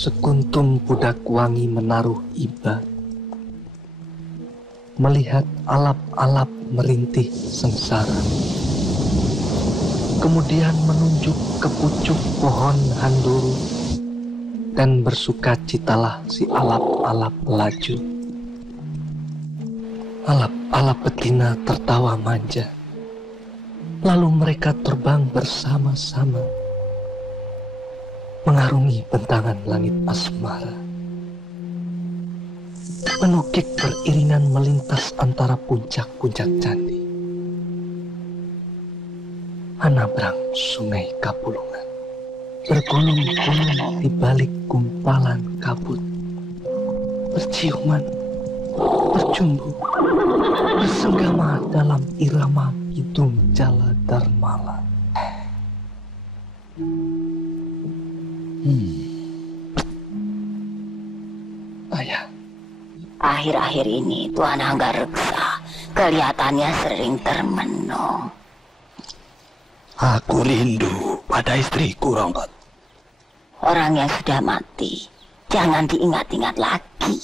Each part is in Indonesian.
Sekuntum budak wangi menaruh iba, melihat alap-alap merintih sengsara. Kemudian menunjuk ke pucuk pohon handuru, dan bersukacitalah si alap-alap laju. Alap-alap betina tertawa manja, lalu mereka terbang bersama-sama, mengarungi bentangan langit asmara. Menukik beriringan melintas antara puncak-puncak candi. Anabrang sungai Kapulungan, bergulung-gulung di balik gumpalan kabut, berciuman, bercumbu, bersenggama dalam irama kidung jala darmala. Ayah, akhir-akhir ini Tuan Anggareksa kelihatannya sering termenung. Aku rindu pada istriku, Ronggot. Orang yang sudah mati jangan diingat-ingat lagi.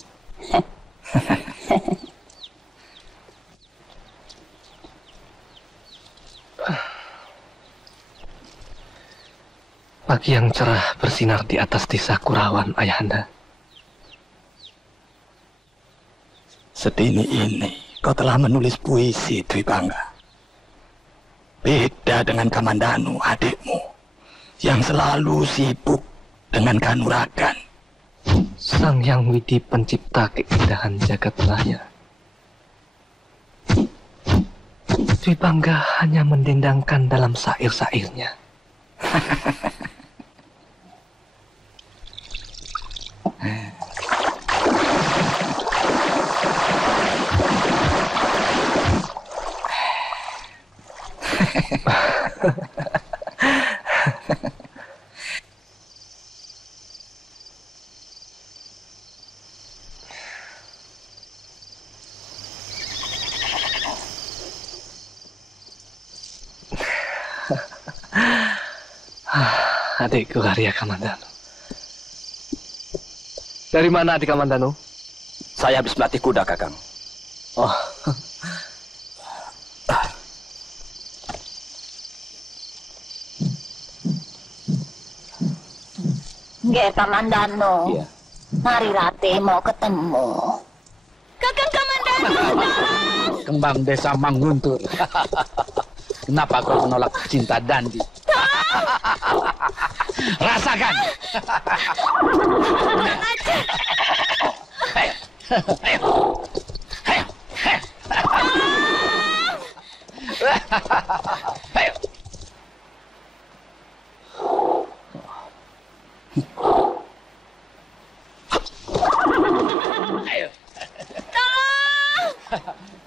pagi yang cerah bersinar di atas desa Kurawan, Ayahanda. Sedini ini kau telah menulis puisi, Dwi Bangga. Beda dengan Kamandanu, adikmu, yang selalu sibuk dengan kanuragan. Sang Yang Widi pencipta keindahan jagat raya. Dwi Bangga hanya mendendangkan dalam syair-syairnya. Adikku Arya Kamandanu. Dari mana adik Kamandanu? Saya habis melatih kuda, Kakang. Oh, Nggih, Kamandano. Iya. Mari Ratih mau ketemu. Kakang Kamandano, Kembang desa Manguntur. Kenapa kau menolak cinta Dandi? Rasakan.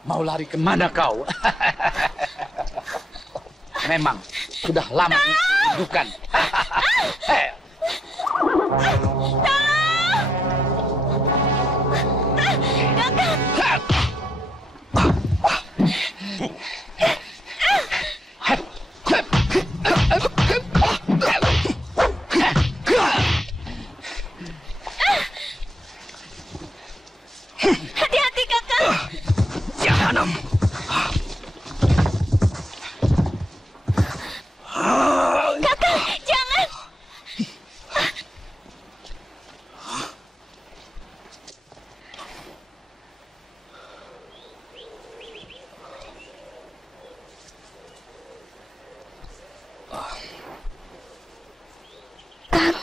Mau lari kemana kau? Memang sudah lama bukan? hati-hati Kakang. Jangan. Kakang, jangan. Kang,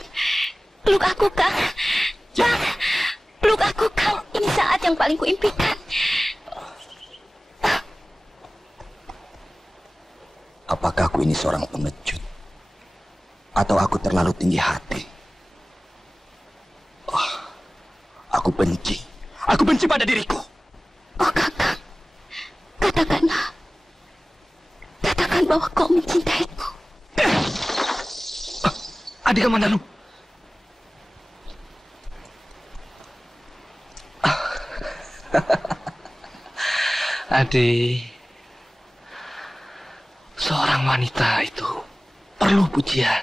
peluk aku, Kang. Kang, peluk aku, Kang. Ini saat yang paling kuimpikan. Apakah aku ini seorang pengecut? Atau aku terlalu tinggi hati? Oh, aku benci. Aku benci pada diriku. Oh, Kakang. Katakanlah. Katakan bahwa kau mencintaiku. adik Kamandanu. Adik, seorang wanita itu perlu pujian.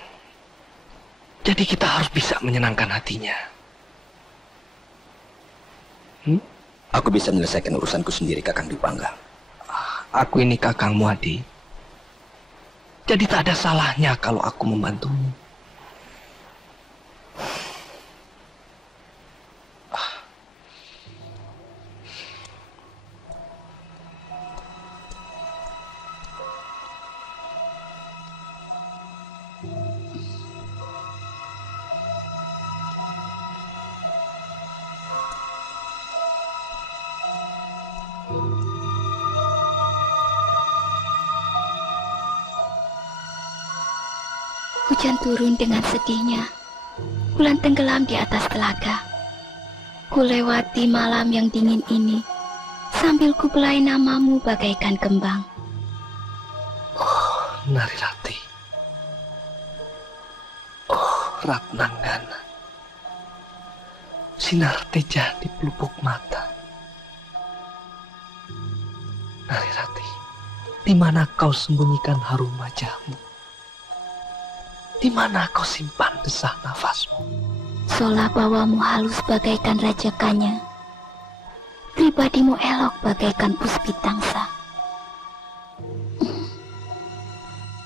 Jadi kita harus bisa menyenangkan hatinya. Aku bisa menyelesaikan urusanku sendiri, Kakang Dipangga. Aku ini kakangmu, Adi. Jadi tak ada salahnya kalau aku membantumu. Hujan turun dengan sedihnya. Bulan tenggelam di atas telaga. Ku lewati malam yang dingin ini sambil ku belai namamu bagaikan kembang. Oh, Narirati. Oh, Ratnanggana. Sinar teja di pelupuk mata. Narirati, di mana kau sembunyikan harum wajahmu? Di mana kau simpan desah nafasmu? Sola bawamu halus bagaikan rajakanya. Pribadimu elok bagaikan puspitangsa.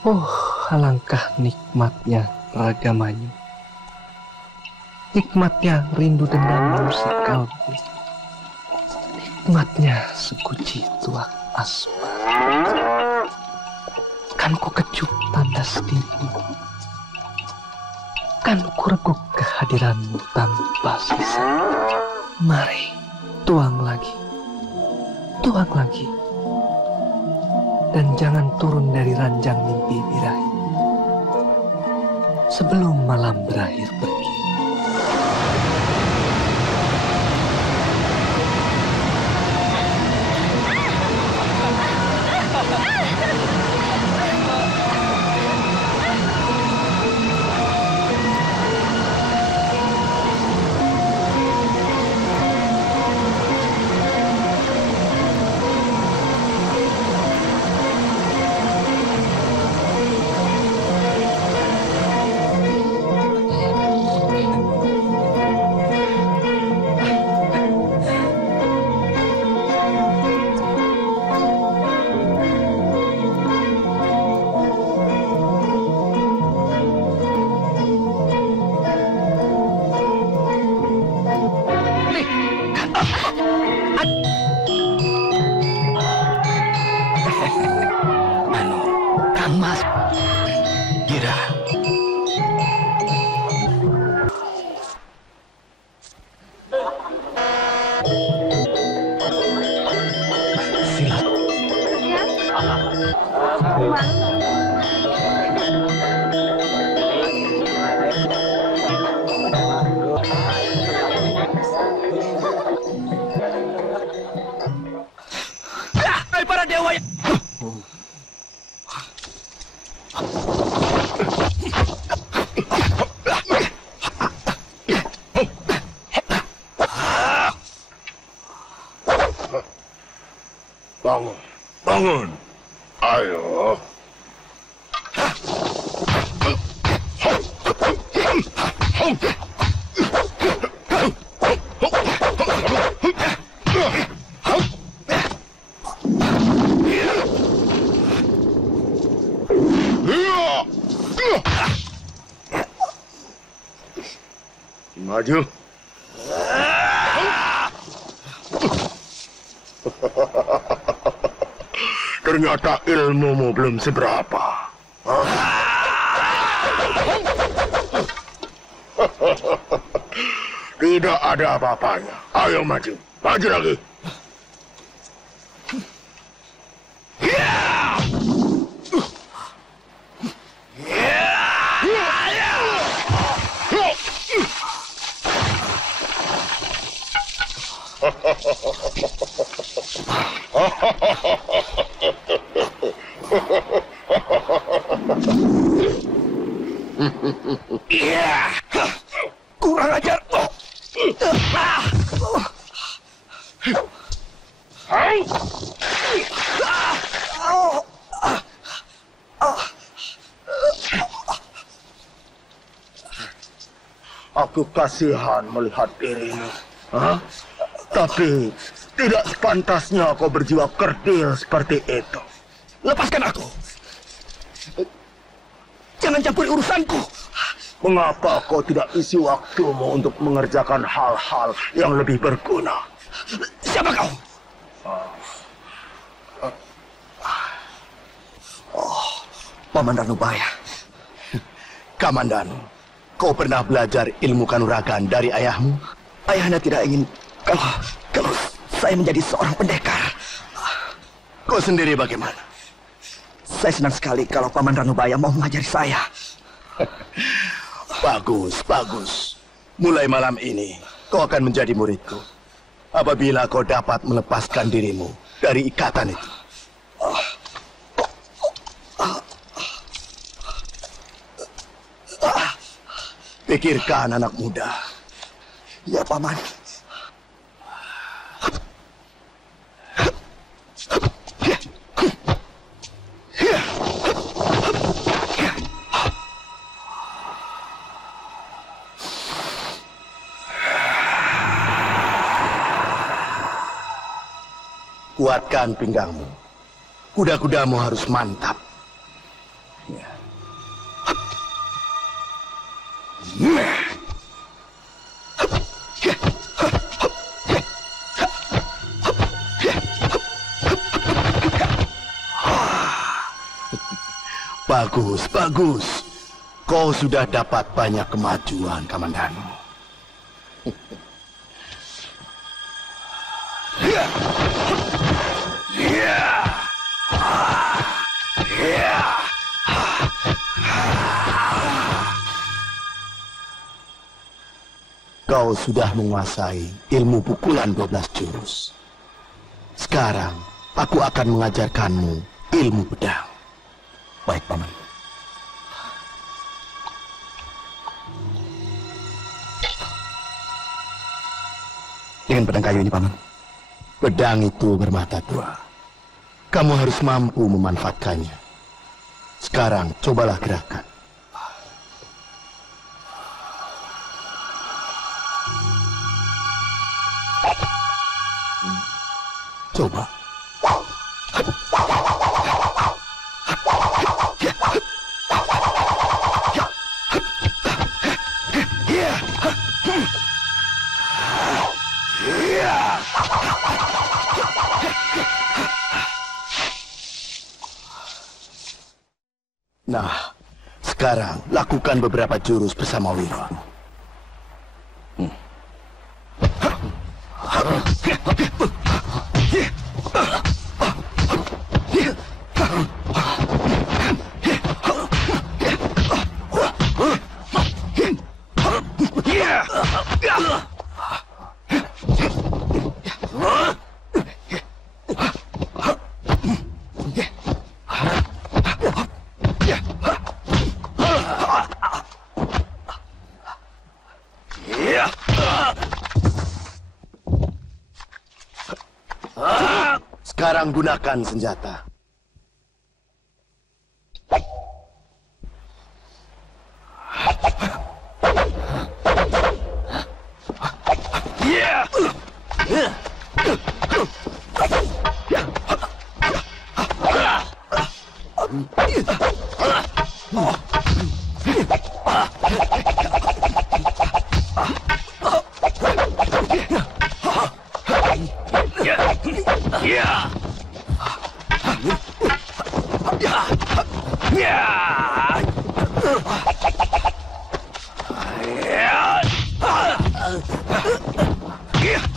Oh, alangkah nikmatnya ragamanyu. Nikmatnya rindu dendam musik kalbu. Nikmatnya seguci tuak asma. Kan ku kecup tanda sedihmu. Kan ku reguk kehadiranmu tanpa sisa. Mari, tuang lagi. Tuang lagi. Dan jangan turun dari ranjang mimpi birahi sebelum malam berakhir pergi. Kang Mas. Gira. Hai para dewa. Bangun, bangun. Ayo. Maju. Ternyata ilmumu belum seberapa. Tidak ada apa-apanya. Ayo maju. Maju lagi. Kurang ajar. Aku kasihan melihat dirimu. Hah? Tapi tidak sepantasnya kau berjiwa kerdil seperti itu. Lepaskan aku. Jangan campuri urusanku. Mengapa kau tidak isi waktumu untuk mengerjakan hal-hal yang lebih berguna? Siapa kau? Paman Ranubaya. Kamandanu, kau pernah belajar ilmu kanuragan dari ayahmu? Ayahanda tidak ingin kalau saya menjadi seorang pendekar. Kau sendiri bagaimana? Saya senang sekali kalau Paman Ranubaya mau mengajari saya. Bagus, bagus. Mulai malam ini, kau akan menjadi muridku. Apabila kau dapat melepaskan dirimu dari ikatan itu. Pikirkan anak muda. Ya, Paman. Kuatkan pinggangmu. Kuda-kudamu harus mantap. Ya. Bagus, bagus. Kau sudah dapat banyak kemajuan, Kamandanu. Kau sudah menguasai ilmu pukulan 12 jurus. Sekarang, aku akan mengajarkanmu ilmu pedang. Baik, Paman. Dengan pedang kayu ini, Paman. Pedang itu bermata dua. Kamu harus mampu memanfaatkannya. Sekarang, cobalah gerakan. Coba. Nah, sekarang lakukan beberapa jurus bersama Wiro. Sekarang gunakan senjata.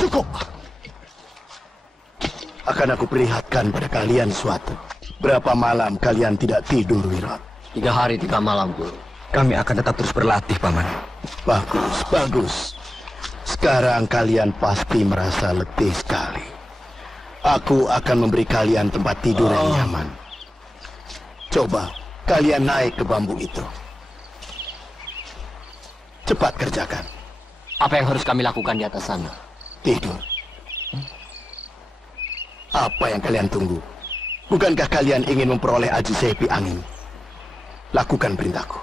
Cukup. Akan aku perlihatkan pada kalian suatu. Berapa malam kalian tidak tidur, Wirot? 3 hari 3 malam, Guru. Kami akan tetap terus berlatih, Paman. Bagus, bagus. Sekarang kalian pasti merasa letih sekali. Aku akan memberi kalian tempat tidur yang nyaman. Coba kalian naik ke bambu itu. Cepat kerjakan. Apa yang harus kami lakukan di atas sana? Tidur. Apa yang kalian tunggu? Bukankah kalian ingin memperoleh aji sepi angin? Lakukan perintahku.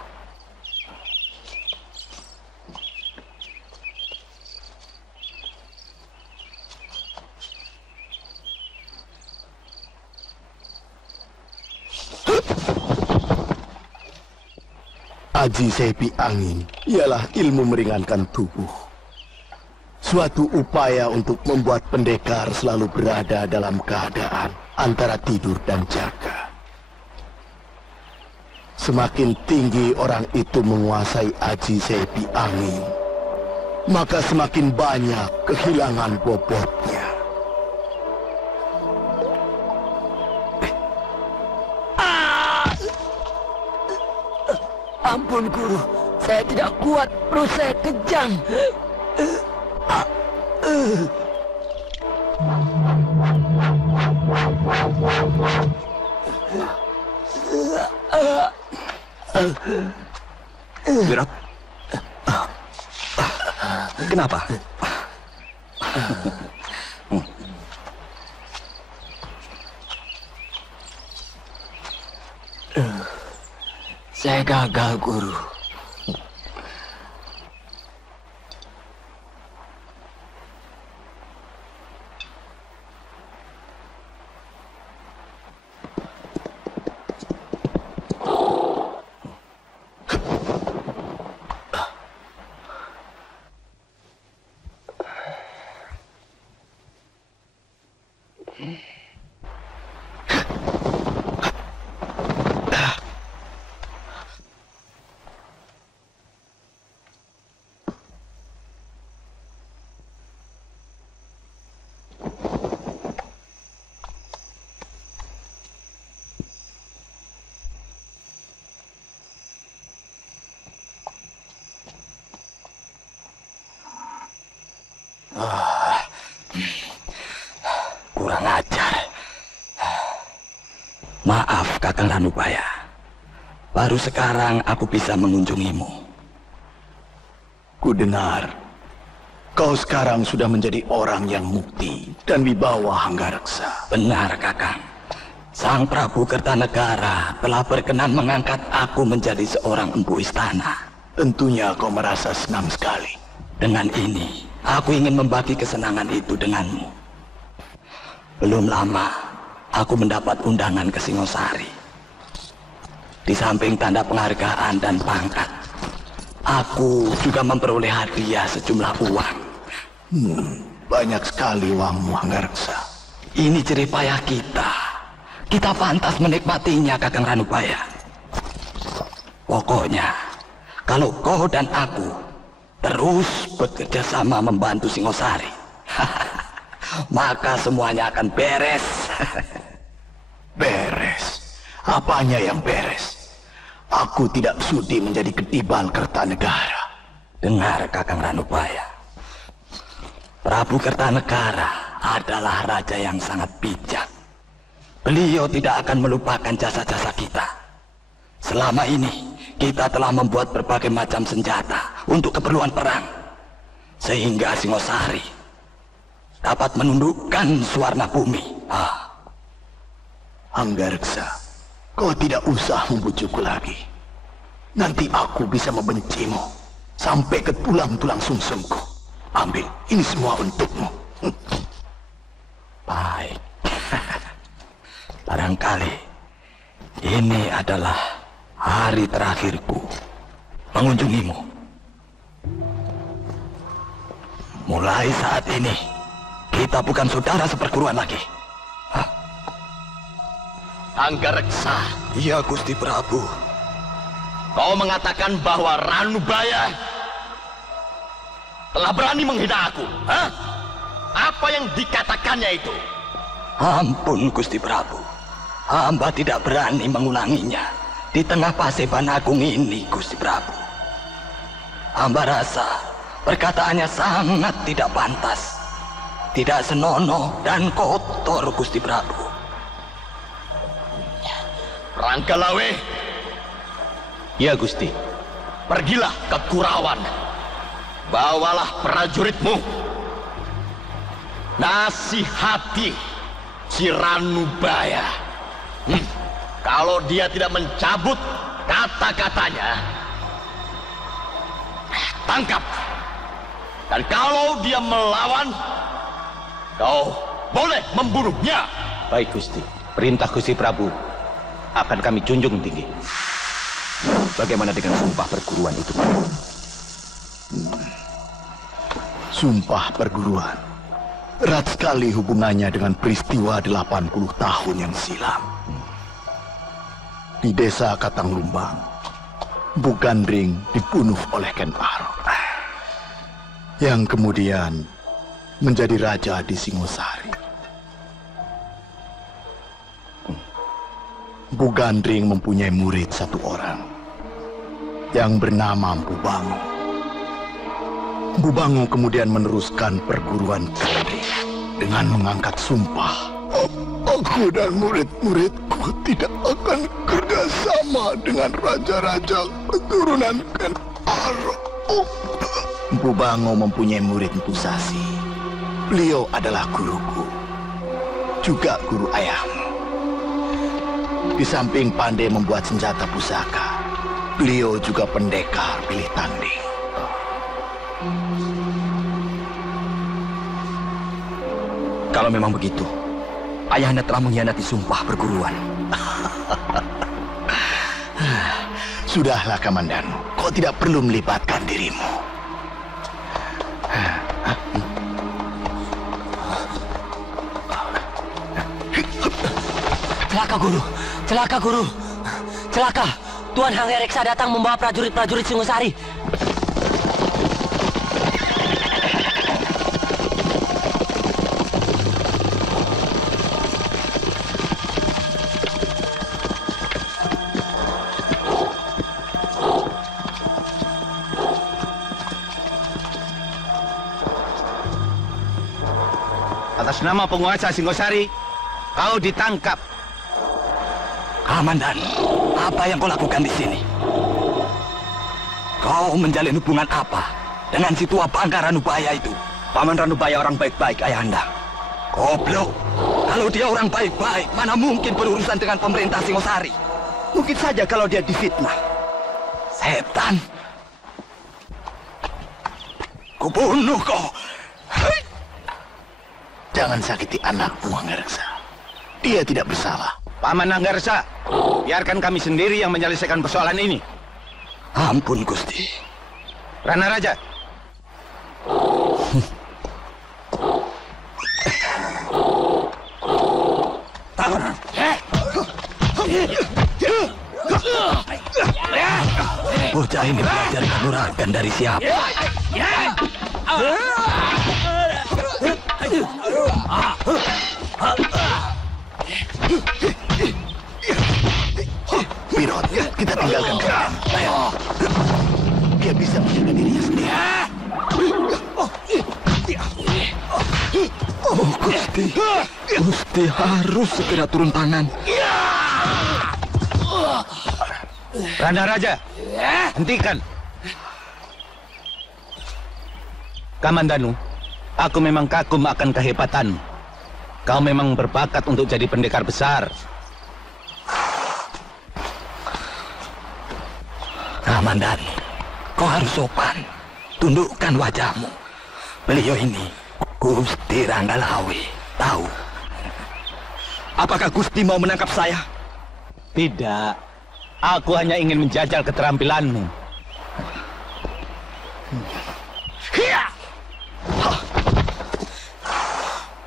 Aji Sepi Angin ialah ilmu meringankan tubuh. Suatu upaya untuk membuat pendekar selalu berada dalam keadaan antara tidur dan jaga. Semakin tinggi orang itu menguasai Aji Sepi Angin, maka semakin banyak kehilangan bobotnya. Ampun guru, saya tidak kuat, perut saya kejang. Wirat, kenapa? Saya gagal, guru. Kurang ajar. Maaf, Kakang Ranubaya. Baru sekarang aku bisa mengunjungimu. Ku dengar, kau sekarang sudah menjadi orang yang mukti dan wibawa Hanggareksa. Benar, Kakang. Sang Prabu Kertanegara telah berkenan mengangkat aku menjadi seorang empu istana. Tentunya kau merasa senang sekali. Dengan ini, aku ingin membagi kesenangan itu denganmu. Belum lama, aku mendapat undangan ke Singosari. Di samping tanda penghargaan dan pangkat, aku juga memperoleh hadiah sejumlah uang. Banyak sekali uangmu, Hanggareksa. Ini jerih payah kita. Kita pantas menikmatinya, Kakang Ranubaya. Pokoknya, kalau kau dan aku terus bekerja sama membantu Singosari, maka semuanya akan beres. Beres? Apanya yang beres? Aku tidak sudi menjadi ketibal Kertanegara. Dengar, Kakang Ranubaya. Prabu Kertanegara adalah raja yang sangat bijak. Beliau tidak akan melupakan jasa-jasa kita. Selama ini, kita telah membuat berbagai macam senjata untuk keperluan perang. Sehingga Singosari dapat menundukkan Suwarna Bumi. Hanggareksa, kau tidak usah membujukku lagi. Nanti aku bisa membencimu sampai ke tulang-tulang sumsumku. Ambil, ini semua untukmu. Baik. Barangkali ini adalah hari terakhirku mengunjungimu. Mulai saat ini, kita bukan saudara seperguruan lagi. Hanggareksa, Iya, Gusti Prabu. kau mengatakan bahwa Ranubaya telah berani menghina aku. Hah? Apa yang dikatakannya itu? Ampun, Gusti Prabu. Hamba tidak berani mengulanginya di tengah Paseban Agung ini, Gusti Prabu. Hamba rasa perkataannya sangat tidak pantas, tidak senonoh dan kotor, Gusti Prabu. Ranggalawe, Ya, Gusti. pergilah ke Kurawan. Bawalah prajuritmu. Nasihati si Ranubaya. Kalau dia tidak mencabut kata-katanya, tangkap. Dan kalau dia melawan, kau boleh membunuhnya. Baik, Gusti. Perintah Gusti Prabu akan kami junjung tinggi. Bagaimana dengan sumpah perguruan itu? Sumpah perguruan erat sekali hubungannya dengan peristiwa 80 tahun yang silam. Di desa Katanglumbang, Bu Gandring dibunuh oleh Ken Arok, yang kemudian menjadi raja di Singosari. Bu Gandring mempunyai murid satu orang yang bernama Bu Bango. Bu Bango kemudian meneruskan perguruan Gandring dengan mengangkat sumpah. Aku dan murid-muridku tidak akan kerjasama dengan raja-raja keturunan Ken Arok. Bu Bango mempunyai murid Mpu Sasi. Beliau adalah guruku, juga guru ayahmu. Di samping pandai membuat senjata pusaka, beliau juga pendekar pilih tanding. Kalau memang begitu, ayahanda telah mengkhianati sumpah perguruan. Sudahlah, Kamandanu, kau tidak perlu melibatkan dirimu. Celaka, Guru. Celaka, Guru. Celaka. Tuan Hanggareksa datang membawa prajurit-prajurit Singosari. Atas nama penguasa Singosari, kau ditangkap. Kamandan, apa yang kau lakukan di sini? Kau menjalin hubungan apa dengan si tua Bangka Ranubaya itu? Paman Ranubaya orang baik-baik, ayahanda. Goblok. Kalau dia orang baik-baik, mana mungkin berurusan dengan pemerintah Singosari? Mungkin saja kalau dia difitnah. Setan. Kubunuh kau. Jangan sakiti anakmu, Hanggareksa. Dia tidak bersalah. Paman Hanggareksa, biarkan kami sendiri yang menyelesaikan persoalan ini. Ampun, Gusti. Rana Raja. Bocah ini belajar kanuragan dari siapa? Pirot, kita tinggalkan dia. Dia bisa menjaga dirinya sendiri. Oh, Gusti. Gusti harus segera turun tangan. Rana Raja, hentikan. Kamandanu, aku memang kagum akan kehebatanmu. Kau memang berbakat untuk jadi pendekar besar. Kamandanu, kau harus sopan. Tundukkan wajahmu. Beliau ini Gusti Ranggalawe. Tahu? Apakah Gusti mau menangkap saya? Tidak. Aku hanya ingin menjajal keterampilanmu.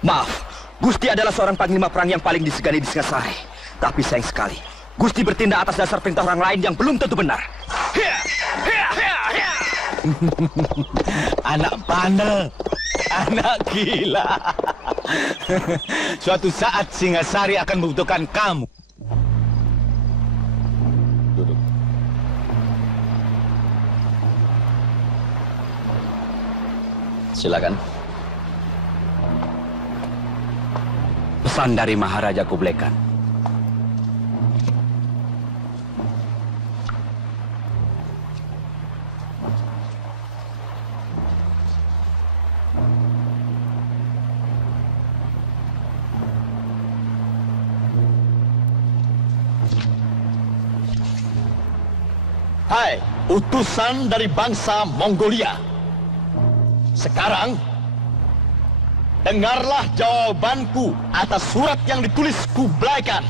Maaf, Gusti adalah seorang panglima perang yang paling disegani di Singasari. Tapi sayang sekali, Gusti bertindak atas dasar perintah orang lain yang belum tentu benar. Anak bandel, anak gila. Suatu saat Singasari akan membutuhkan kamu. Duduk. Silakan. Pesan dari Maharaja Kublekan. Hai, utusan dari bangsa Mongolia. Sekarang, dengarlah jawabanku atas surat yang ditulis Kublai Khan,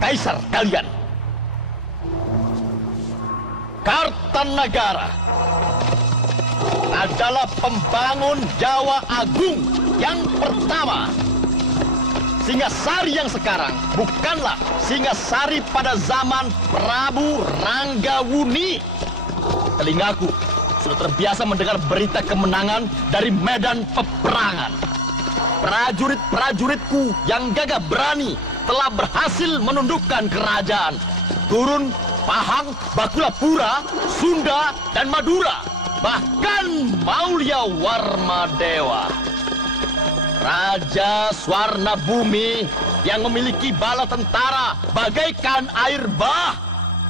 kaisar kalian. Kartanegara adalah pembangun Jawa Agung yang pertama. Singasari yang sekarang bukanlah Singasari pada zaman Prabu Ranggawuni. Telingaku sudah terbiasa mendengar berita kemenangan dari medan peperangan. Prajurit-prajuritku yang gagah berani telah berhasil menundukkan kerajaan Turun, Pahang, Bakulapura, Sunda, dan Madura. Bahkan Maulia Warmadewa, Raja Swarna Bumi yang memiliki bala tentara bagaikan air bah,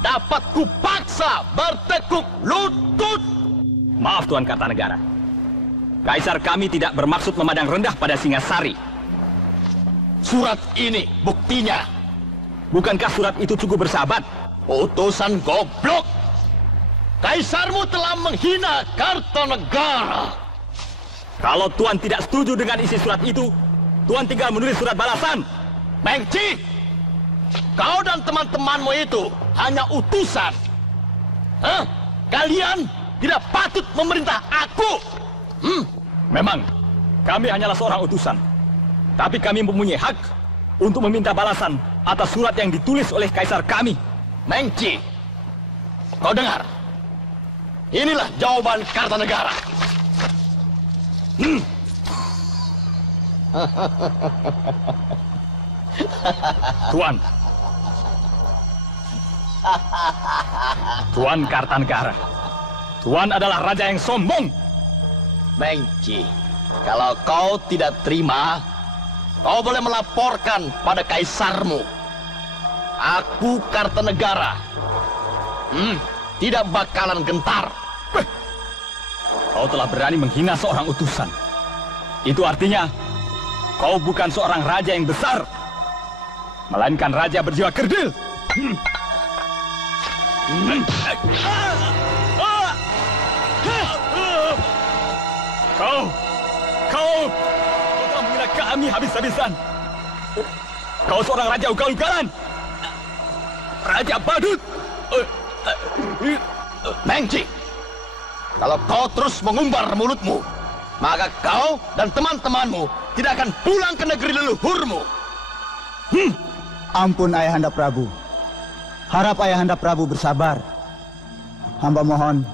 dapat kupaksa bertekuk lutut. Maaf Tuan Kartanegara, Kaisar kami tidak bermaksud memandang rendah pada Singasari. Surat ini buktinya. Bukankah surat itu cukup bersahabat? Utusan goblok. Kaisarmu telah menghina Kartanegara. Kalau Tuan tidak setuju dengan isi surat itu, Tuan tinggal menulis surat balasan. Mengci, kau dan teman-temanmu itu hanya utusan. Hah? Kalian tidak patut memerintah aku. Memang, kami hanyalah seorang utusan. Tapi kami mempunyai hak untuk meminta balasan atas surat yang ditulis oleh Kaisar kami. Mengci, kau dengar? Inilah jawaban Kartanegara. Tuan Kartanegara, Tuan adalah raja yang sombong. Mengci, kalau kau tidak terima, kau boleh melaporkan pada kaisarmu. Aku Kartanegara tidak bakalan gentar. Kau telah berani menghina seorang utusan. Itu artinya kau bukan seorang raja yang besar, melainkan raja berjiwa kerdil. Kau telah menghina kami habis-habisan. Kau seorang raja ugal-ugalan, raja badut. Mengci, kalau kau terus mengumbar mulutmu, maka kau dan teman-temanmu tidak akan pulang ke negeri leluhurmu. Ampun Ayahanda Prabu. Harap Ayahanda Prabu bersabar. Hamba mohon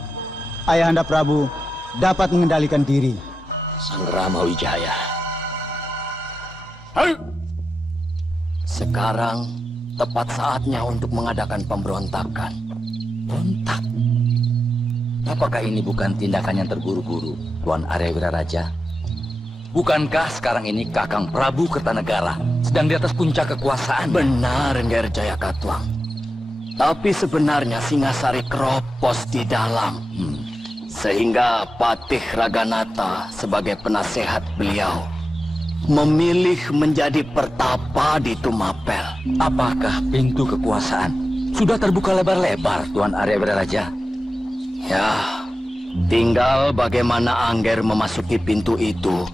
Ayahanda Prabu dapat mengendalikan diri. Sang Rama Wijaya. Sekarang tepat saatnya untuk mengadakan pemberontakan. Berontak? Apakah ini bukan tindakan yang terburu-buru, Tuan Arya Wiraraja? Bukankah sekarang ini Kakang Prabu Kertanegara sedang di atas puncak kekuasaan? Benar, Nger Jayakatwang. Tapi sebenarnya Singasari keropos di dalam. Sehingga Patih Raganata sebagai penasehat beliau memilih menjadi pertapa di Tumapel. Apakah pintu kekuasaan sudah terbuka lebar-lebar, Tuan Arya Wiraraja? Ya, tinggal bagaimana Angger memasuki pintu itu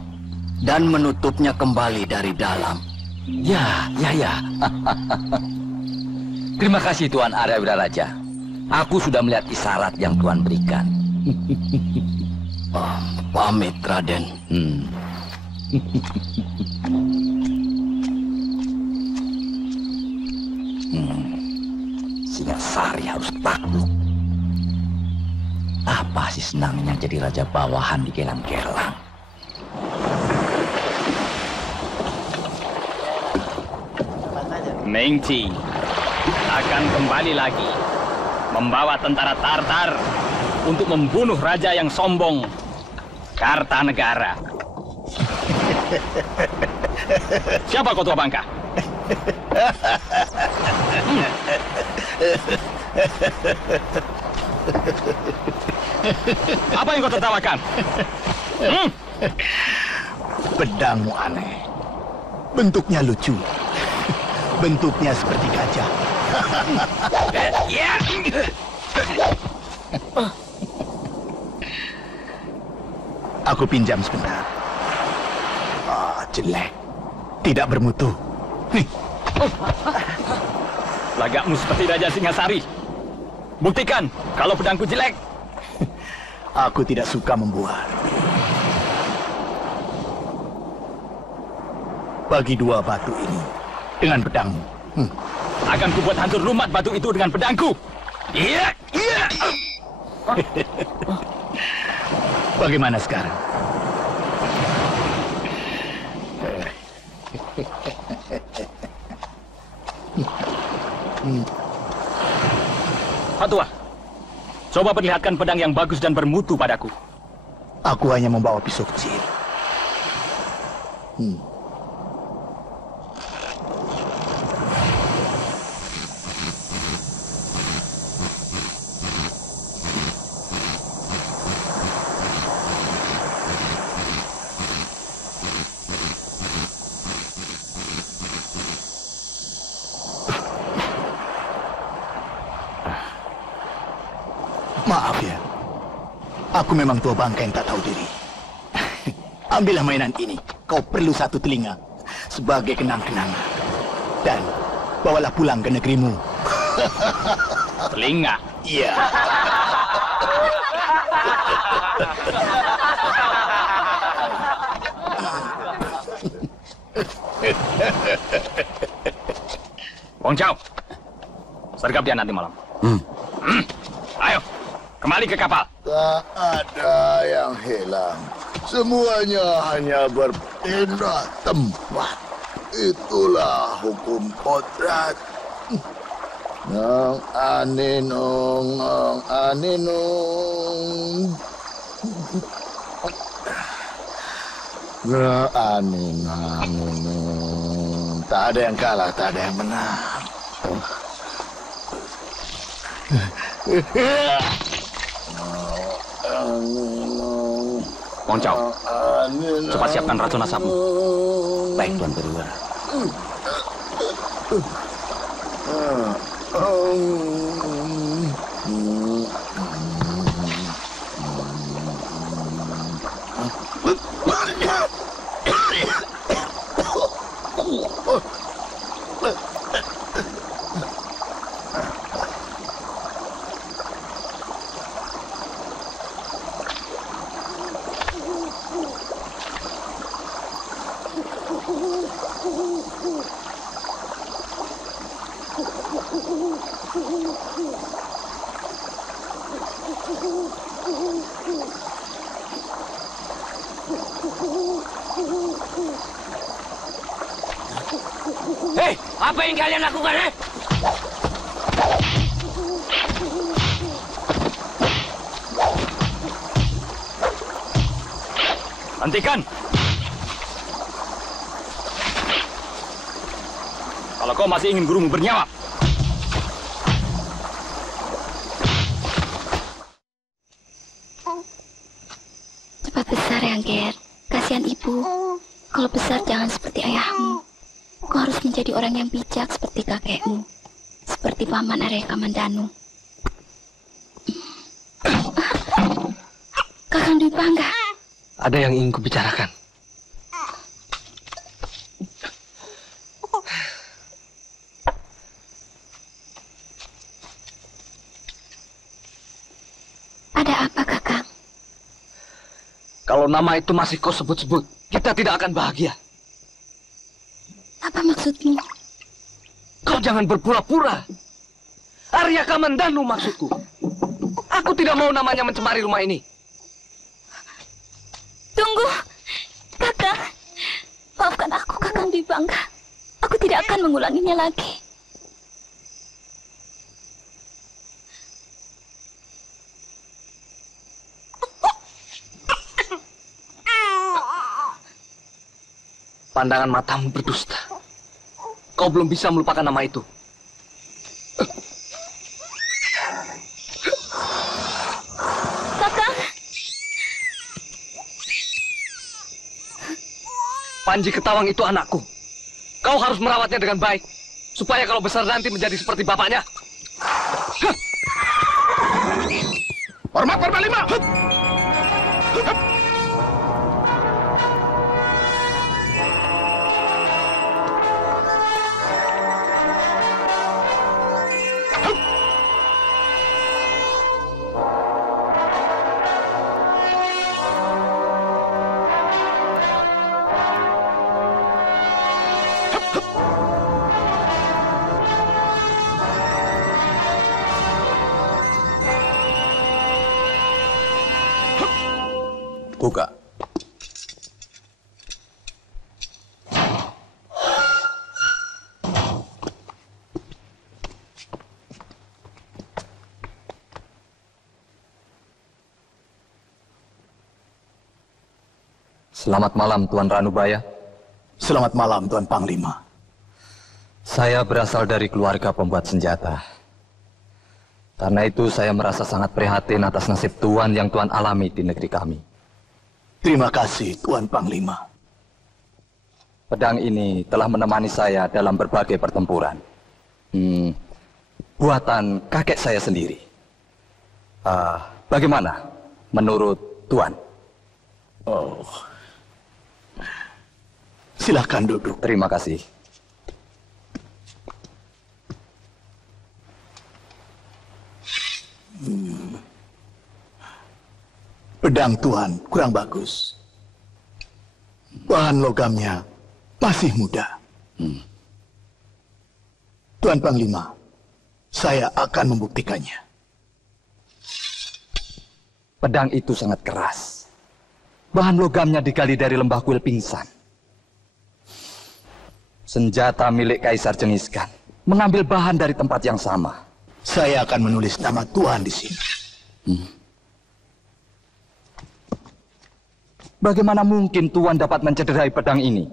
dan menutupnya kembali dari dalam. Ya. Terima kasih Tuan Arya Wiraraja. Aku sudah melihat isyarat yang Tuan berikan. Pamit, Raden. Singasari harus takluk. Apa sih senangnya jadi raja bawahan di Gelang-Gelang? Mengci akan kembali lagi membawa tentara Tartar untuk membunuh raja yang sombong, Kartanegara. Siapa kau tua bangka? Apa yang kau tertawakan? Pedangmu aneh. Bentuknya lucu. Bentuknya seperti gajah. Aku pinjam sebentar. Jelek. Tidak bermutu. Lagakmu seperti Raja Singasari. Buktikan kalau pedangku jelek. Aku tidak suka membuat. Bagi dua batu ini dengan pedangmu. Akan kubuat hancur lumat batu itu dengan pedangku. Iya, iya. Bagaimana sekarang? Fatua, coba perlihatkan pedang yang bagus dan bermutu padaku. Aku hanya membawa pisau kecil. Maaf ya, aku memang tua bangka yang tak tahu diri. Ambillah mainan ini, kau perlu satu telinga sebagai kenang-kenangan. Dan bawalah pulang ke negerimu. Telinga? Iya. Wong Chao, sergap dia nanti malam. Ayo, kembali ke kapal. Tak ada yang hilang. Semuanya hanya berpindah tempat. Itulah hukum kodrat. Nong aninong, nong aninong. Nong aninong. Tak ada yang kalah, tak ada yang menang. Wong Chao, cepat siapkan racun asapmu. Baik, Tuan Periwara. Hei, apa yang kalian lakukan, Hentikan! Kalau kau masih ingin gurumu bernyawa. Cepat besar, Angger. Kasihan ibu. Kalau besar jangan seperti ayahmu. Kau harus menjadi orang yang bijak seperti kakekmu. Seperti Paman Arya Kamandanu. Kakang Dwi Pangga. Ada yang ingin kubicarakan. Ada apa, Kakang? Kalau nama itu masih kau sebut-sebut, kita tidak akan bahagia. Apa maksudmu? Kau jangan berpura-pura. Arya Kamandanu maksudku. Aku tidak mau namanya mencemari rumah ini. Tunggu, Kakang. Maafkan aku, Kakang Dwi Pangga. Aku tidak akan mengulanginya lagi. Pandangan matamu berdusta. Kau belum bisa melupakan nama itu. Kakang. Panji Ketawang itu anakku. Kau harus merawatnya dengan baik. Supaya kalau besar nanti menjadi seperti bapaknya. Hormat Perbalima! Buka. Selamat malam, Tuan Ranubaya. Selamat malam, Tuan Panglima. Saya berasal dari keluarga pembuat senjata. Karena itu saya merasa sangat prihatin atas nasib Tuan yang Tuan alami di negeri kami. Terima kasih, Tuan Panglima. Pedang ini telah menemani saya dalam berbagai pertempuran. Buatan kakek saya sendiri. Bagaimana menurut Tuan? Oh, silahkan duduk. Terima kasih. Pedang Tuan kurang bagus. Bahan logamnya masih muda. Tuan Panglima, saya akan membuktikannya. Pedang itu sangat keras. Bahan logamnya digali dari lembah kuil pingsan. Senjata milik Kaisar Cengiskan mengambil bahan dari tempat yang sama. Saya akan menulis nama Tuan di sini. Bagaimana mungkin Tuan dapat mencederai pedang ini?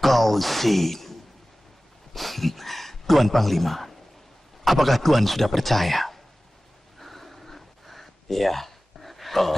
Kausin. Tuan Panglima, apakah Tuan sudah percaya? Iya. Oh.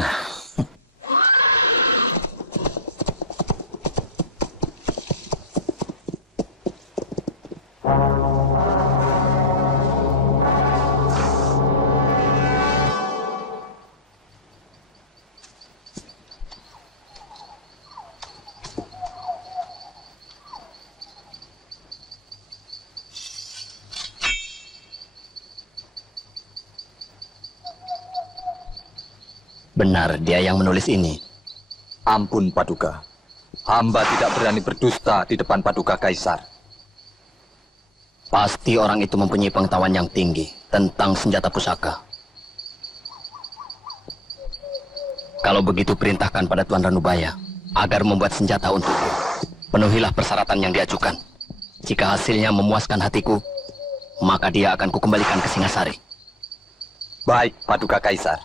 Benar, dia yang menulis ini. Ampun, Paduka. Hamba tidak berani berdusta di depan Paduka Kaisar. Pasti orang itu mempunyai pengetahuan yang tinggi tentang senjata pusaka. Kalau begitu perintahkan pada Tuan Ranubaya agar membuat senjata untukku. Penuhilah persyaratan yang diajukan. Jika hasilnya memuaskan hatiku, maka dia akan kukembalikan ke Singasari. Baik, Paduka Kaisar.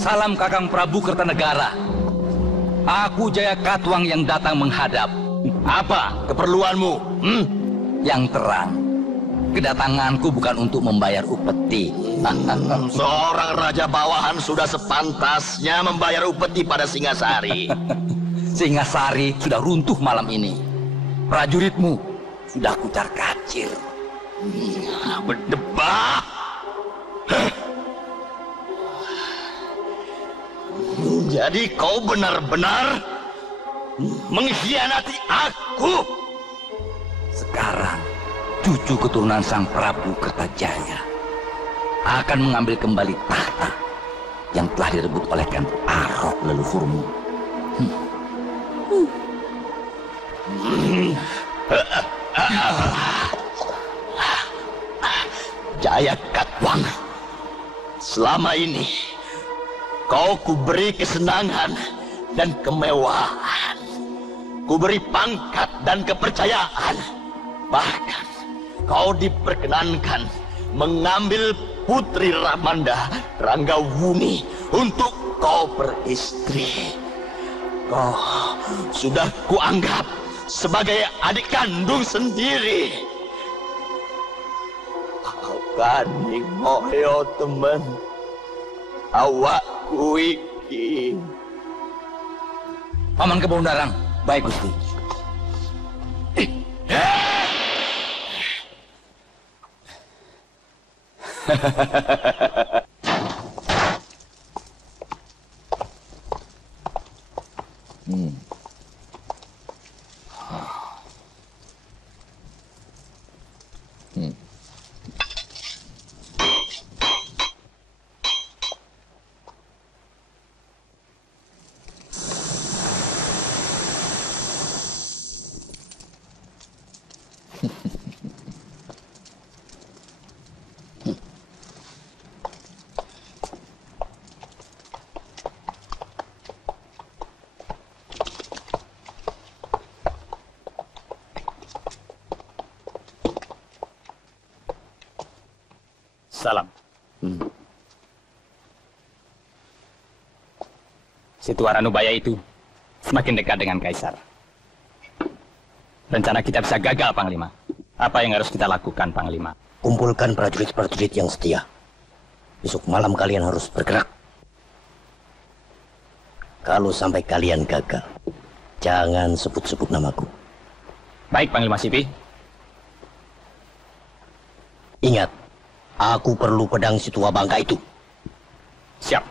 Salam Kakang Prabu Kertanegara. Aku Jaya Katuang yang datang menghadap. Apa keperluanmu? Yang terang, kedatanganku bukan untuk membayar upeti. Seorang raja bawahan sudah sepantasnya membayar upeti pada Singasari. Singasari sudah runtuh malam ini. Prajuritmu sudah kucar-kacir. Berdebat. Jadi kau benar-benar mengkhianati aku. Sekarang cucu keturunan Sang Prabu Kertajaya akan mengambil kembali tahta yang telah direbut oleh Ken Arok leluhurmu. Jaya Katuang, selama ini kau kuberi kesenangan dan kemewahan, kuberi pangkat dan kepercayaan. Bahkan kau diperkenankan mengambil putri Ramanda Ranggawuni untuk kau beristri. Kau sudah kuanggap sebagai adik kandung sendiri. Kaning moyo teman, awak iki. Paman Kebondarang. Baik, Gusti. Salam. Si tua Ranubaya itu semakin dekat dengan Kaisar. Rencana kita bisa gagal, Panglima. Apa yang harus kita lakukan, Panglima? Kumpulkan prajurit-prajurit yang setia. Besok malam kalian harus bergerak. Kalau sampai kalian gagal, jangan sebut-sebut namaku. Baik, Panglima Sipi. Ingat, aku perlu pedang si tua bangka itu. Siap.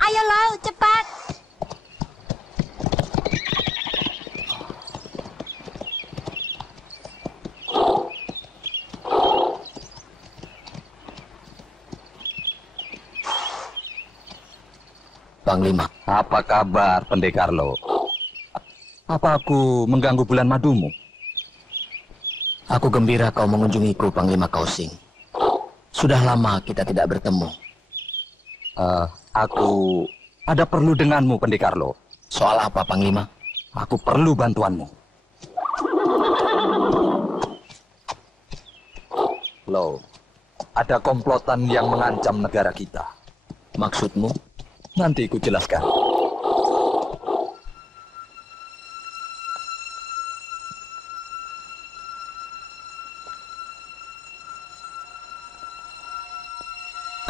Ayo Lau, cepat. Panglima. Apa kabar, Pendekar Lo? Apa aku mengganggu bulan madumu? Aku gembira kau mengunjungiku, Panglima Kausing. Sudah lama kita tidak bertemu. Aku ada perlu denganmu, Pendekar Lo. Soal apa, Panglima? Aku perlu bantuanmu. Lo, ada komplotan yang mengancam negara kita. Maksudmu? Nanti ku jelaskan.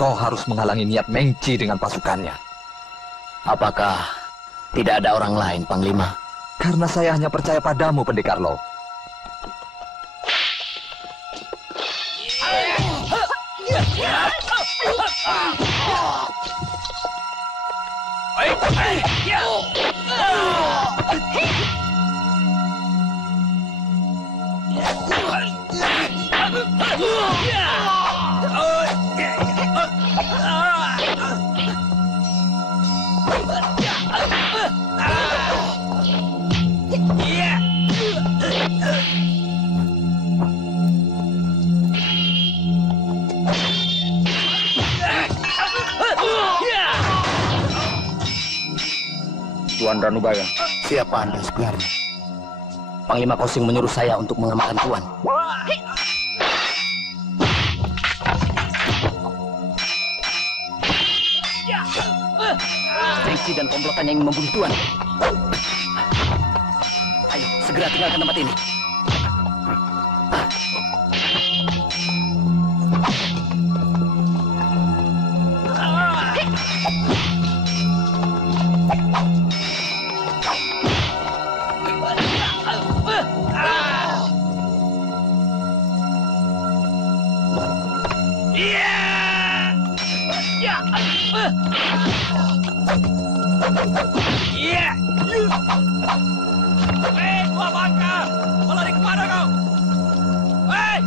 Kau harus menghalangi niat Mengci dengan pasukannya. Apakah tidak ada orang lain, Panglima? Karena saya hanya percaya padamu, Pendekar Lo. Tuan Ranubaya. Siapa Anda sebenarnya? Panglima Kosing menyuruh saya untuk mengamankan Tuan. Gengsi dan komplotan yang ingin membunuh Tuan. Ayo, segera tinggalkan tempat ini. Hei, tua bangka! Mau lari kemana kau? Hei!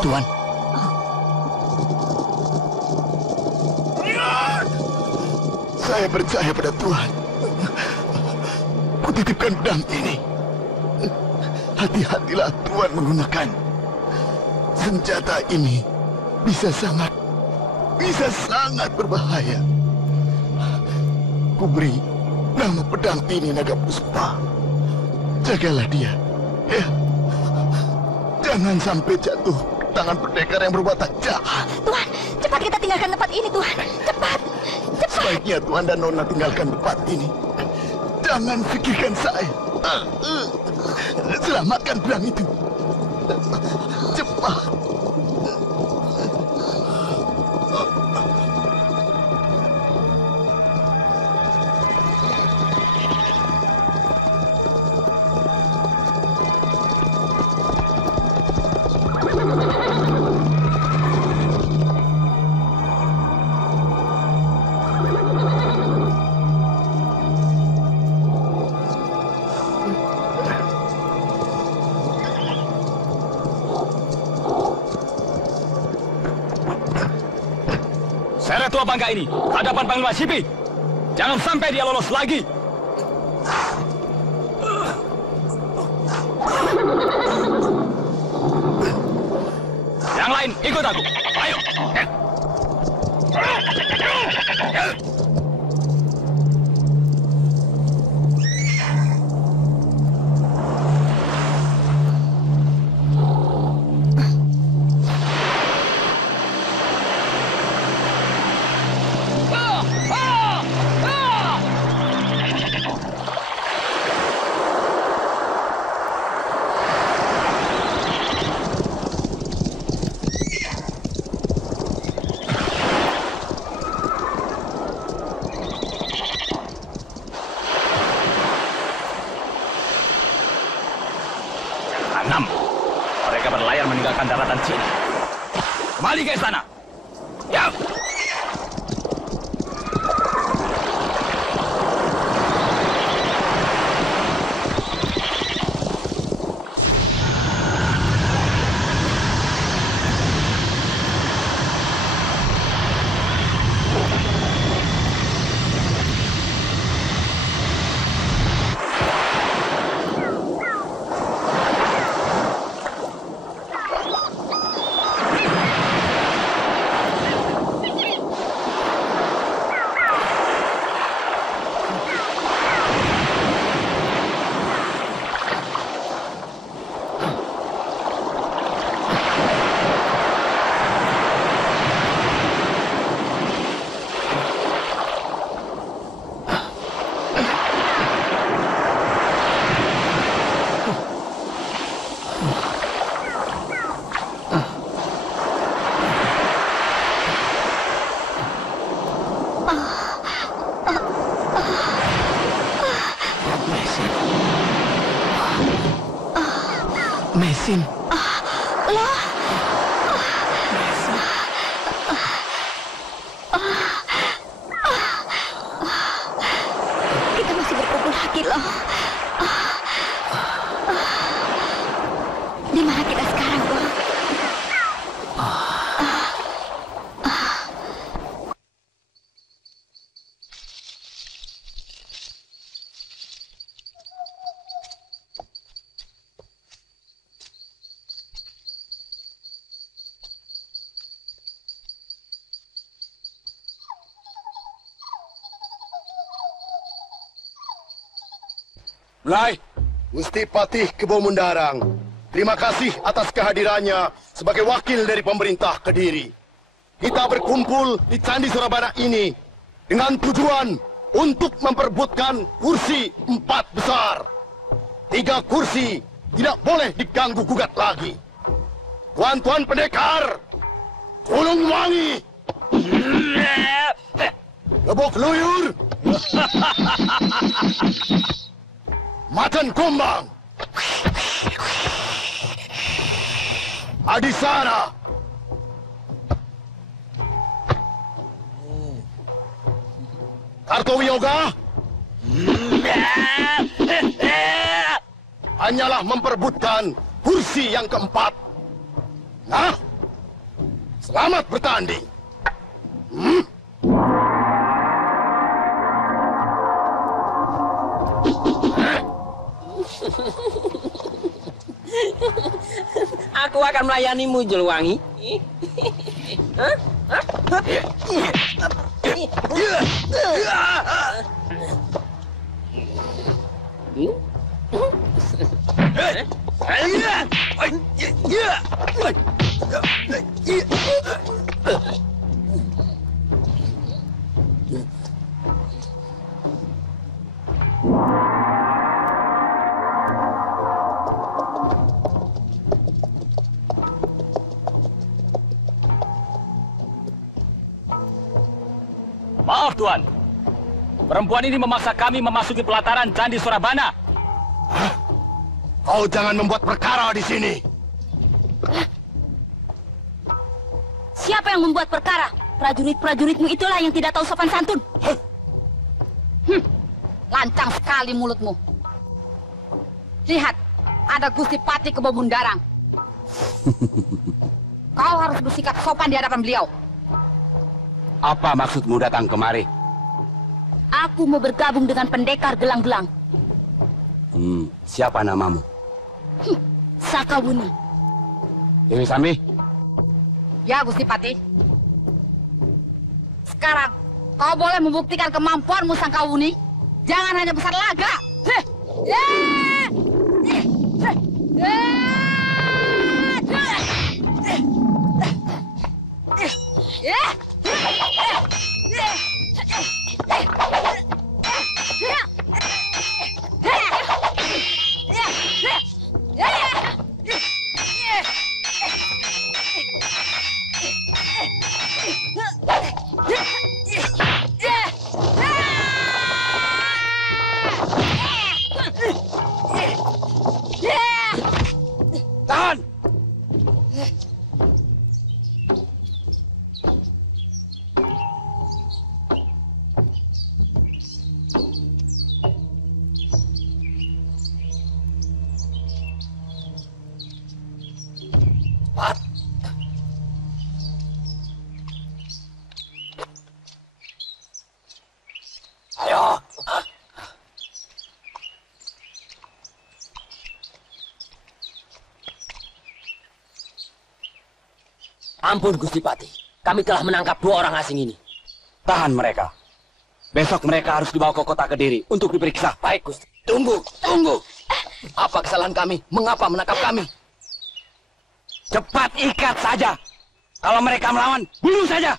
Tuan. Saya percaya pada Tuhan. Kutitipkan pedang ini. Hati-hatilah Tuhan menggunakan senjata ini. Bisa sangat berbahaya. Kuberi nama pedang ini Naga Puspa. Jagalah dia, ya. Jangan sampai jatuh tangan pendekar yang berwatak jahat. Tuhan, cepat kita tinggalkan tempat ini, Tuhan. Cepat, cepat. Sebaiknya Tuhan dan Nona tinggalkan tempat ini. Jangan pikirkan saya. Selamatkan pedang itu. Cepat. Seret tua bangka ini ke hadapan Panglima Sipi. Jangan sampai dia lolos lagi. Yang lain ikut aku. Ayo. Mereka berlayar meninggalkan daratan Cina. Kembali ke istana. Ya. Mesin. Loh. Kita masih berkumpul lagi loh. Di mana kita sekarang, loh? Mulai. Gusti Patih Kebo Mundarang, terima kasih atas kehadirannya sebagai wakil dari pemerintah Kediri. Kita berkumpul di Candi Surabana ini dengan tujuan untuk memperebutkan kursi 4 besar. 3 kursi tidak boleh diganggu gugat lagi. Tuan-tuan pendekar, Gunung Wangi, Gebok Luyur, Macan Kumbang, Adisara, Kartowiyoga, hanyalah memperebutkan kursi yang keempat. Nah, selamat bertanding. Aku akan melayanimu, Juluwangi. Maaf, Tuan. Perempuan ini memaksa kami memasuki pelataran Candi Surabana. Hah? Kau jangan membuat perkara di sini. Siapa yang membuat perkara? Prajurit-prajuritmu itulah yang tidak tahu sopan santun. Lancang sekali mulutmu. Lihat, ada Gusti Patih Kebo Mundarang. Kau harus bersikap sopan di hadapan beliau. Apa maksudmu datang kemari? Aku mau bergabung dengan pendekar gelang-gelang. Siapa namamu? Sakawuni. Dewi Sambi? Ya, Gusti Patih. Sekarang, kau boleh membuktikan kemampuanmu, Sakawuni. Jangan hanya besar laga. Tahan! Ayo. Ampun, Gusti Patih. Kami telah menangkap 2 orang asing ini. Tahan mereka. Besok mereka harus dibawa ke kota Kediri untuk diperiksa. Baik, Gusti. Tunggu. Apa kesalahan kami? Mengapa menangkap kami? Cepat ikat saja. Kalau mereka melawan, bunuh saja.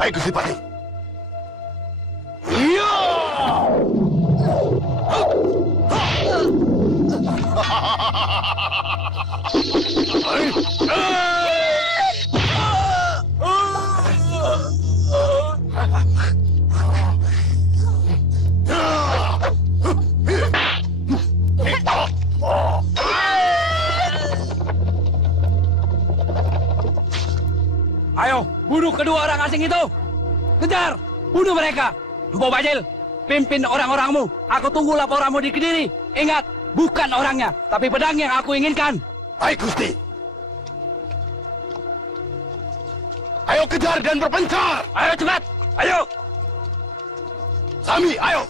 Baik, Gusti Patih. Ayo, bunuh kedua orang asing itu. Kejar, bunuh mereka. Dupo Bajil, pimpin orang-orangmu. Aku tunggu laporanmu di Kediri. Ingat, bukan orangnya, tapi pedang yang aku inginkan. Baik, Gusti. Ayo kejar dan berpencar. Ayo cepat, ayo. Sami, ayo.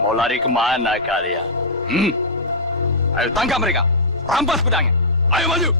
Mau lari kemana kalian? Ayo tangkap mereka. Rampas pedangnya. Ayo maju.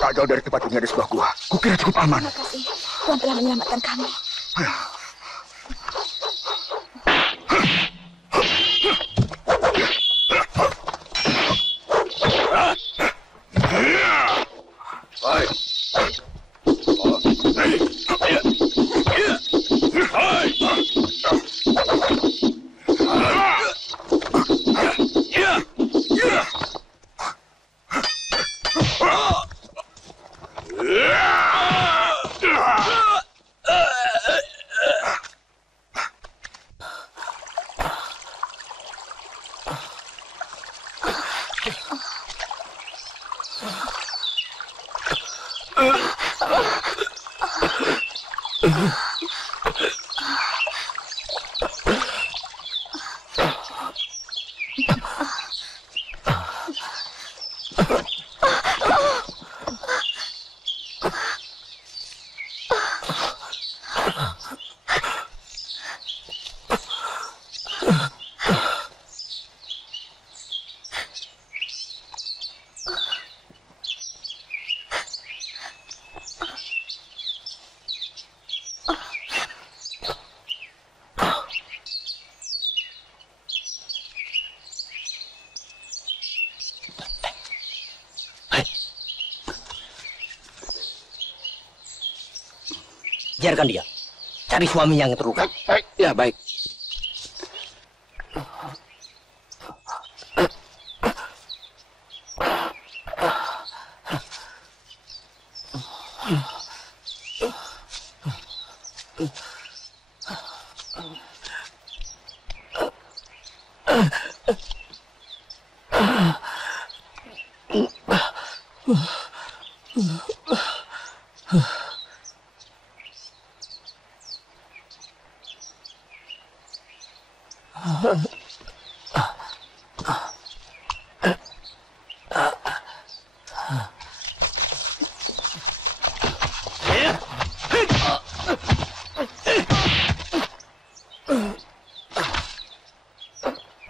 Tak jauh dari tempat ini ada sebuah gua. Kukira cukup aman. Terima kasih. Tuhan telah menyelamatkan kami. Biarkan dia. Cari suaminya yang terluka. Baik, ya baik.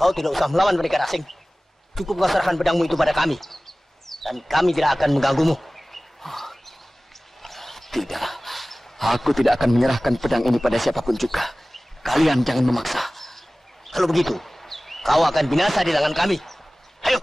Kau tidak usah melawan pendekar asing. Cukup kau serahkan pedangmu itu pada kami. Dan kami tidak akan mengganggumu. Tidak. Aku tidak akan menyerahkan pedang ini pada siapapun juga. Kalian jangan memaksa. Kalau begitu, kau akan binasa di tangan kami. Ayo.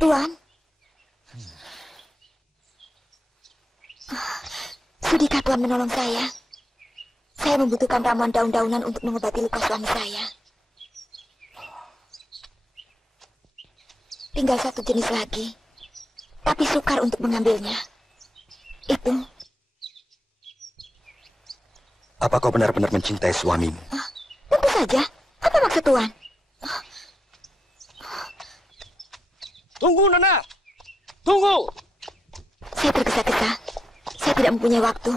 Tuan, sudikah Tuan menolong saya? Saya membutuhkan ramuan daun-daunan untuk mengobati luka suami saya. Tinggal satu jenis lagi, tapi sukar untuk mengambilnya. Itu. Apa kau benar-benar mencintai suamimu? Tentu saja. Apa maksud Tuan? Tunggu, Nona! Tunggu! Saya tergesa-gesa. Saya tidak mempunyai waktu.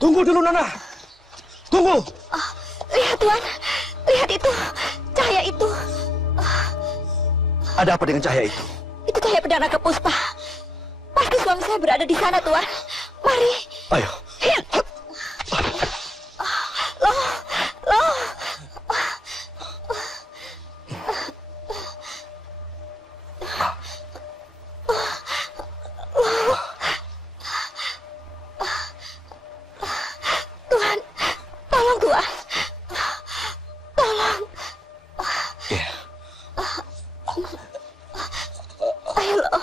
Tunggu dulu, Nona! Tunggu! Lihat, Tuan. Lihat itu. Cahaya itu. Ada apa dengan cahaya itu? Itu cahaya pedang naga puspa. Pasti suami saya berada di sana, Tuan. Mari. Ayo. Loh. Tuhan, tolong Tuhan. Tolong. Ayo loh.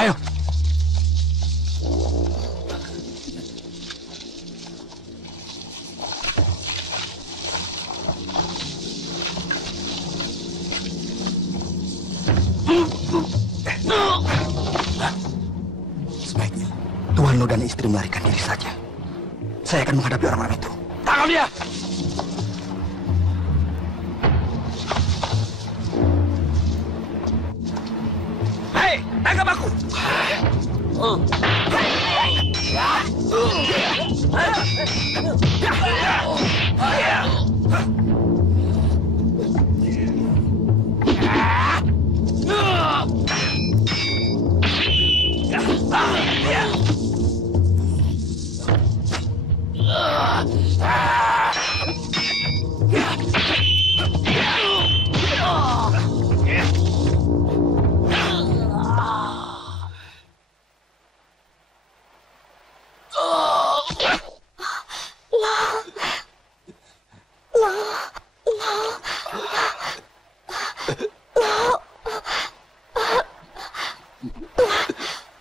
Ayo. Sebaiknya Tuan Lo dan istri melarikan diri saja. Saya akan menghadapi orang-orang itu. Tangkap dia! Hei, tangkap aku!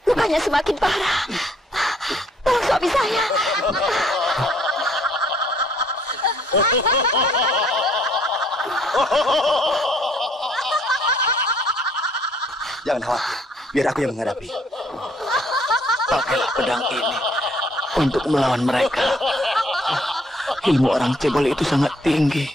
Lukanya semakin parah. Tolong suami saya. Jangan khawatir, biar aku yang menghadapi. Pakailah pedang ini untuk melawan mereka. Ilmu orang cebol itu sangat tinggi.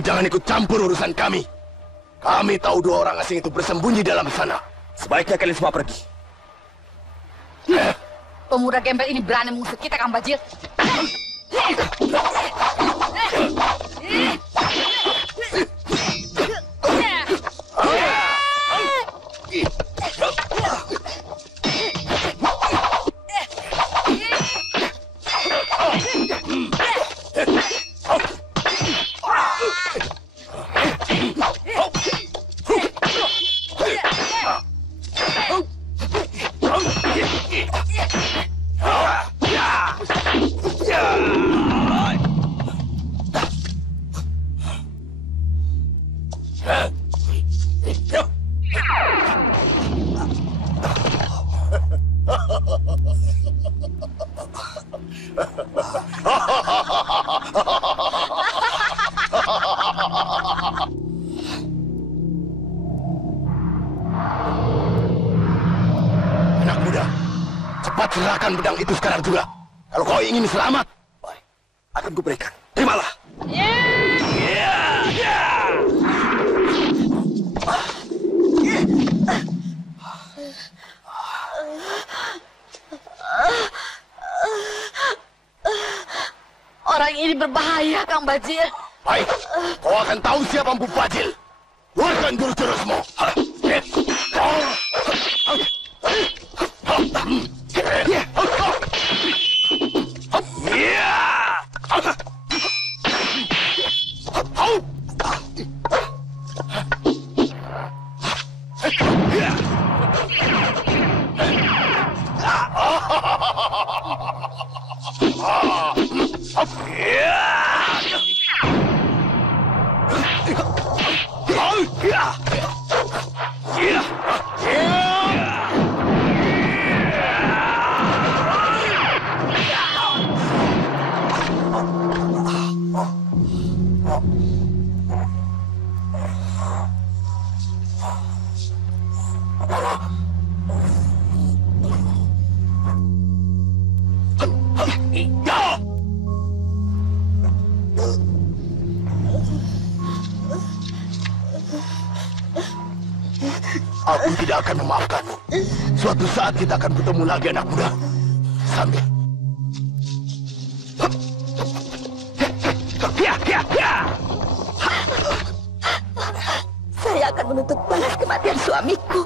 Kau jangan ikut campur urusan kami. Kami tahu 2 orang asing itu bersembunyi dalam sana. Sebaiknya kalian semua pergi. Pemuda gembel ini berani mengusir kita, Kang Bajil. Anak muda, cepat serahkan pedang itu sekarang juga. Kalau kau ingin selamat, baik, akan kuberikan. Terimalah. Orang ini berbahaya, Kang Bajil. Baik, kau akan tahu siapa Empu Bajil. Keluarkan jurus-jurusmu. Aku tidak akan memaafkanmu. Suatu saat kita akan bertemu lagi, anak muda. Sambil. Saya akan menuntut balas kematian suamiku.